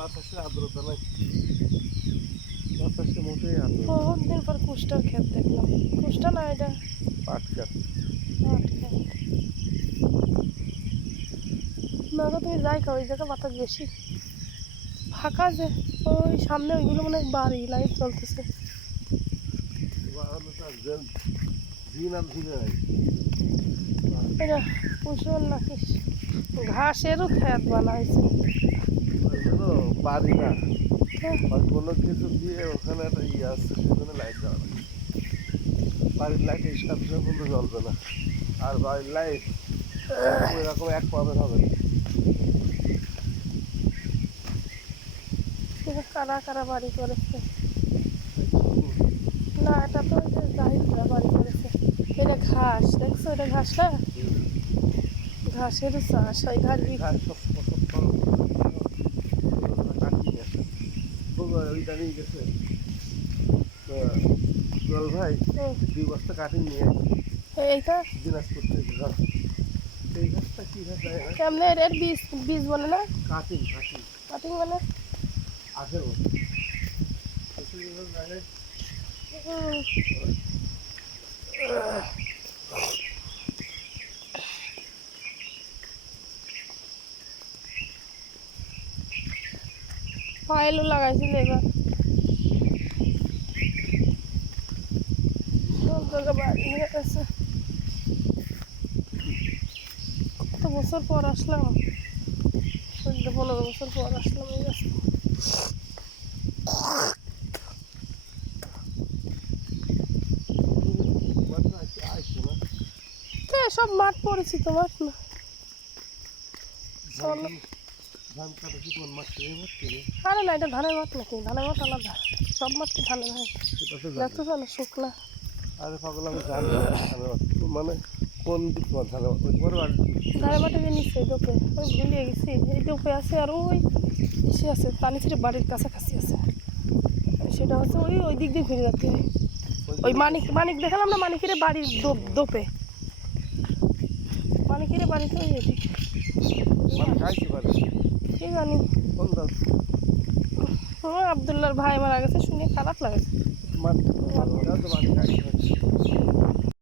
আর্দ্রতা নাই মোটেই বহুত দিন পর কুষ্টার ক্ষেত দেখলাম কুষ্টা না এটা পাট ক্ষেত মাগো তুমি যাই খাও ওই জায়গা বাতাস বেশি ফাঁকা যে ওই সামনে ওইগুলো মানে বাড়ি লাইট চলতেছে নাকি ঘাসেরও ক্ষেত বানাইছে ওইগুলো বাড়ি না। হ্যাঁ, আর কোনো কিছু দিয়ে ওখানে একটা ইয়ে আছে সেখানে লাইট দেওয়া লাগে বাড়ির লাইট এই সময় পর্যন্ত জ্বলবে না। আর বাড়ির লাইট এরকম এক পাবেন হবে না। কারা কারা বাড়ি করেছে? না এটা তো জাহিদরা বাড়ি করেছে। এটা ঘাস দেখছ এটা ঘাস না? ঘাসের চাষ হয় ঘাস এই বিক্রি ঘাস সব সব সব কাটিয়ে গেছে নিয়ে গেছে। জল ভাই দুই বস্তা কাটিং নিয়ে এইটা দিনাজপুর থেকে এই গাছটা কি গাছ জানি না কেমনে এর এর বীজ বীজ বলে না? Cutting cutting. কাটিং মানে? আঠেরো বছর পায়েলও লাগাইছিল এবার। গেছে। কত বছর পর আসলাম? চোদ্দ পনেরো বছর পর আসলাম এই তো সব মাঠ পড়েছি তোমার? না ধান ধান কাটা কি কোন মাঠ থেকে মাঠ থেকে আরে না এটা ধানের মাঠ নাকি? ধানের মাঠ আলাদা। সব মাঠ কি ধানের হয়? সেটা তো জানি দেখতে তো না শুকনা আরে পাগল আমি। মানে কোন দিক তোমার ধানের মাঠ? তোমার বাড়ি ধানের মাঠে যে নিচে ডোপে ওই ভুলিয়ে গেছি। এই ডোপে আছে আর ওই ইসে আছে পানি ছেড়ে বাড়ির কাছাকাছি আছে। সেটা হচ্ছে ওই ওই দিক দিয়ে ঘুরে যাচ্ছে। ওই মানিক মানিক দেখালাম না? মানিকের বাড়ির দোপ- দোপে। মানিকের বাড়িতে ওই এদিক। মানে খাইছি বাড়ি কি জানি। হ্যাঁ আবদুল্লার ভাই মারা গেছে শুনে খারাপ লাগেছে।